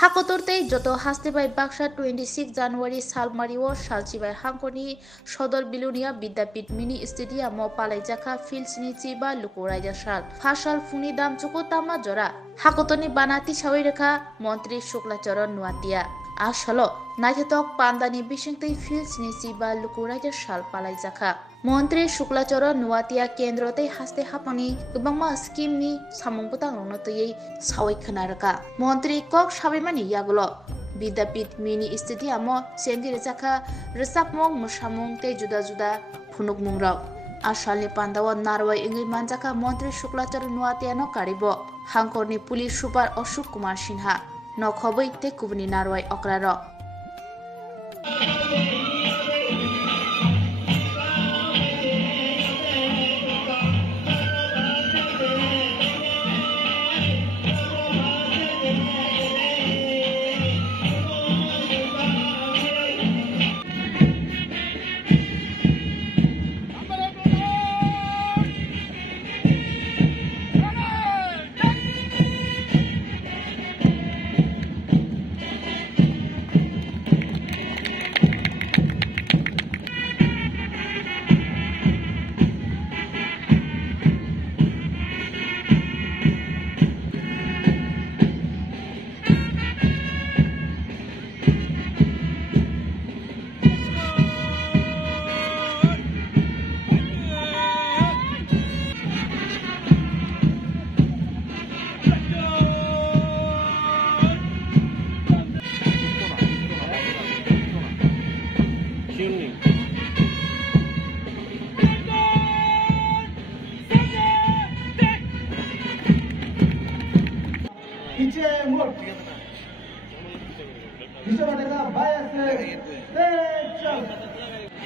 हाकतरते जत हास्तेबाय बाक्सा 26 जानुवारी सालमारिओ सालचिबाय हांखरनि सदर बिलुनिया विद्यापीठ मिनि स्टेडियाम पालाइजाखा फिल्डसनि चिबा लुकुराइजा साल फासाल फुंनि दामचुको तामा जरा हाकतरनि बानाति सावै रेखा मन्त्री शुक्लाचरण नुवातिया आसलो नाइथक पान्दानि बिसिंतै फिल्डसनि चिबा लुकुराइजा साल पालाइजाखा मन्त्री शुक्लाचरण नुवातिया केन्द्रतै हास्ते हापांनि गोबांमा स्किमनि सामुंबुतां रंनतयै सावै खोनारका मन्त्री कक साबैमानि यागल विद्यापीठ मिनि स्टेडियाम सेंगिर जाखा रोसापमं मुसामुं ते जुदा जुदा फुनुक मुंराव आसालनि पान्दाव नारवाय इंगै मानजाखा मन्त्री शुक्लाचरण नुवातियानो कारिबो हांखरनि पुलिस सुपार अशोक कुमार सिन्हा नखबै ते कुबनि नारवाय अक्रार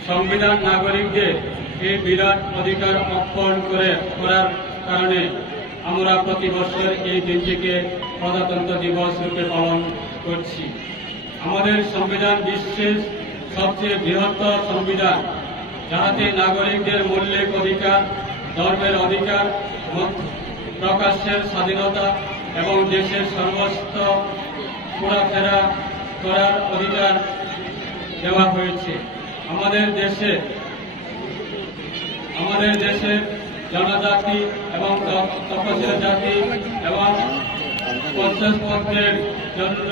संविधान नागरिकদের এই বিরাট অধিকার অর্পণ করার কারণে আমরা প্রতি বছর এই দিনটিকে প্রজাতন্ত্র দিবস রূপে পালন করছি। আমাদের সংবিধান বিশ্বের সবচেয়ে বৃহত্তর সংবিধান, যাহাতে নাগরিকদের মৌলিক অধিকার, ধর্মের অধিকার, প্রকাশের স্বাধীনতা এবং দেশের সর্বস্ব ঘোরাফেরা করার অধিকার দেওয়া হয়েছে। আমাদের দেশের জনজাতি এবং তপশিলি জাতি এবং পঞ্চায়েতের জন্য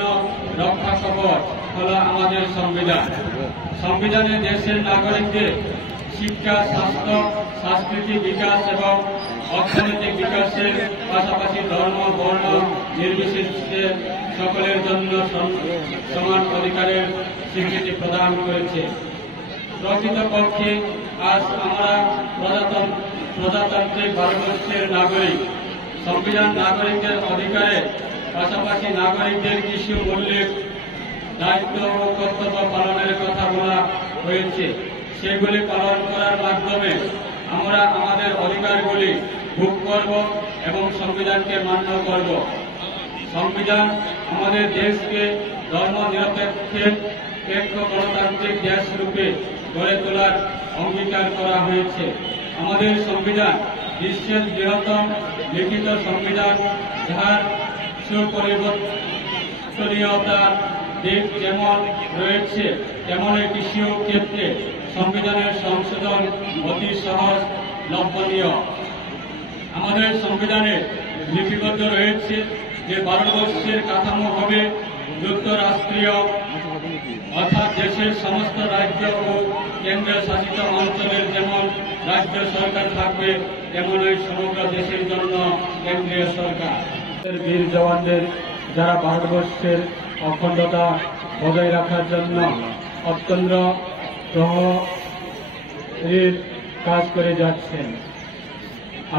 রক্ষা কবচ হলো আমাদের সংবিধান। সংবিধানে দেশের নাগরিকদের শিক্ষা, স্বাস্থ্য, সাংস্কৃতিক বিকাশ এবং অর্থনৈতিক বিকাশের পাশাপাশি ধর্ম, বর্ণ নির্বিশেষে সকলের জন্য সমান অধিকারের স্বীকৃতি প্রদান করেছে। প্রকৃতপক্ষে আজ আমরা প্রজাতান্ত্রিক ভারতবর্ষের নাগরিক। সংবিধান নাগরিকদের অধিকারের পাশাপাশি নাগরিকদের কিছু মৌলিক দায়িত্ব ও কর্তব্য পালনের কথা বলা হয়েছে। সেগুলি পালন করার মাধ্যমে আমরা আমাদের অধিকারগুলি ভোগ করব এবং সংবিধানকে মান্য করব। সংবিধান আমাদের দেশকে ধর্ম নিরপেক্ষ গণতান্ত্রিক দেশ রূপে গড়ে তোলার অঙ্গীকার করা হয়েছে। আমাদের সংবিধান বিশ্বের বৃহত্তম লিখিত সংবিধান, যার সুপরিবর্তনীয়তার দিক যেমন রয়েছে তেমনই কিছু ক্ষেত্রে সংবিধানের সংশোধন অতি সহজ লভ্যনীয়। আমাদের সংবিধানে লিপিবদ্ধ রয়েছে যে ভারতবর্ষের কাঠামো হবে যুক্তরাষ্ট্রীয়, অর্থাৎ দেশের সমস্ত রাজ্য ও কেন্দ্র শাসিত অঞ্চলের যেমন রাজ্য সরকার থাকবে তেমনই সমগ্র দেশের জন্য কেন্দ্রীয় সরকার। বীর জওয়ানদের যারা ভারতবর্ষের অখণ্ডতা বজায় রাখার জন্য অত্যন্ত প্রহরীর কাজ করে যাচ্ছেন।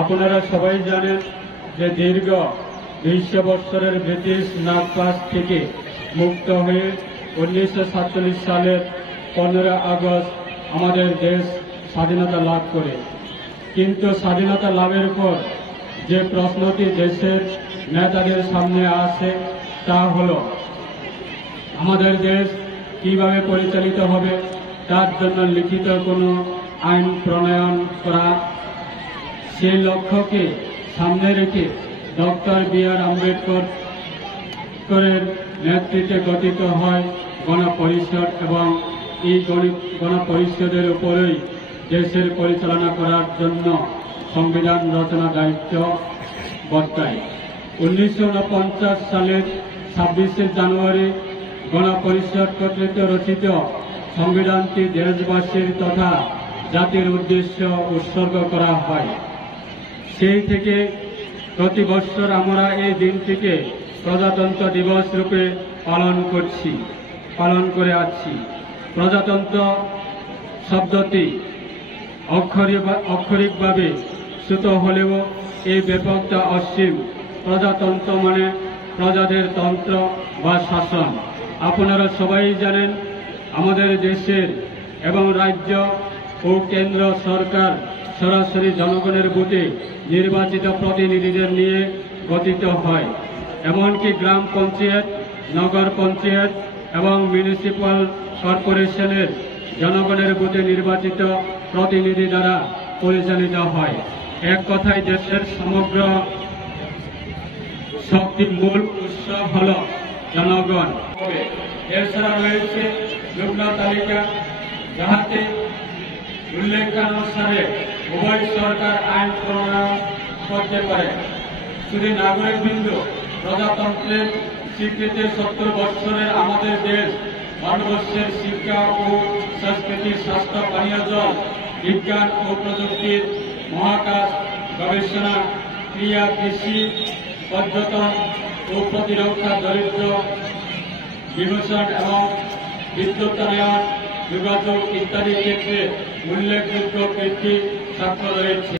আপনারা সবাই জানেন যে দীর্ঘ 200 বছরের ব্রিটিশ নাগপাশ থেকে মুক্ত হয়ে 1947 সালের 15 আগস্ট আমাদের দেশ স্বাধীনতা লাভ করে। কিন্তু স্বাধীনতা লাভের পর যে প্রশ্নটি দেশের নেতাদের সামনে আসে তা হল আমাদের দেশ কিভাবে পরিচালিত হবে, তার জন্য লিখিত কোনো আইন প্রণয়ন করা। সেই লক্ষ্যকে সামনে রেখে ডক্টর বি আর আম্বেদকরের নেতৃত্বে গঠিত হয় গণপরিষদ এবং এই গণপরিষদের উপরেই দেশের পরিচালনা করার জন্য সংবিধান রচনা দায়িত্ব বর্তায়। 1949 সালের 26শে জানুয়ারি গণপরিষদ কর্তৃক রচিত সংবিধানটি দেশবাসীর তথা জাতির উদ্দেশ্যে উৎসর্গ করা হয়। সেই থেকে প্রতি বছর আমরা এই দিনটিকে প্রজাতন্ত্র দিবস রূপে পালন করে আসছি। প্রজাতন্ত্র শব্দটি অক্ষরিকভাবে শ্রুত হলেও এই ব্যাপকটা অসীম। প্রজাতন্ত্র মানে প্রজাদের তন্ত্র বা শাসন। আপনারা সবাই জানেন আমাদের দেশের এবং রাজ্য ও কেন্দ্র সরকার সরাসরি জনগণের ভোটে নির্বাচিত প্রতিনিধিদের নিয়ে গঠিত হয়। এমনকি গ্রাম পঞ্চায়েত, নগর পঞ্চায়েত এবং মিউনিসিপ্যাল কর্পোরেশনের জনগণের ভোটে নির্বাচিত প্রতিনিধি দ্বারা পরিচালিত হয়। এক কথায় দেশের সমগ্র শক্তির মূল উৎস হল জনগণ। এছাড়া রয়েছে যুগ্ম তালিকা, যাহাতে উল্লেখানুসারে উভয় সরকার আইন প্রণয়ন করতে পারে। শুধু নাগরিকবৃন্দ প্রজাতন্ত্রের স্বীকৃতি 70 বৎসরের আমাদের দেশ ভারতবর্ষের শিক্ষা ও সংস্কৃতি, স্বাস্থ্য, পানীয় জল, বিজ্ঞান ও প্রযুক্তির, মহাকাশ গবেষণা, ক্রীড়া, কৃষি, পর্যটন ও প্রতিরক্ষা, দরিদ্র বিমোচন এবং বিদ্যুতায়ন, যোগাযোগ ইত্যাদি ক্ষেত্রে উল্লেখযোগ্য কীর্তি স্বাক্ষর রয়েছে।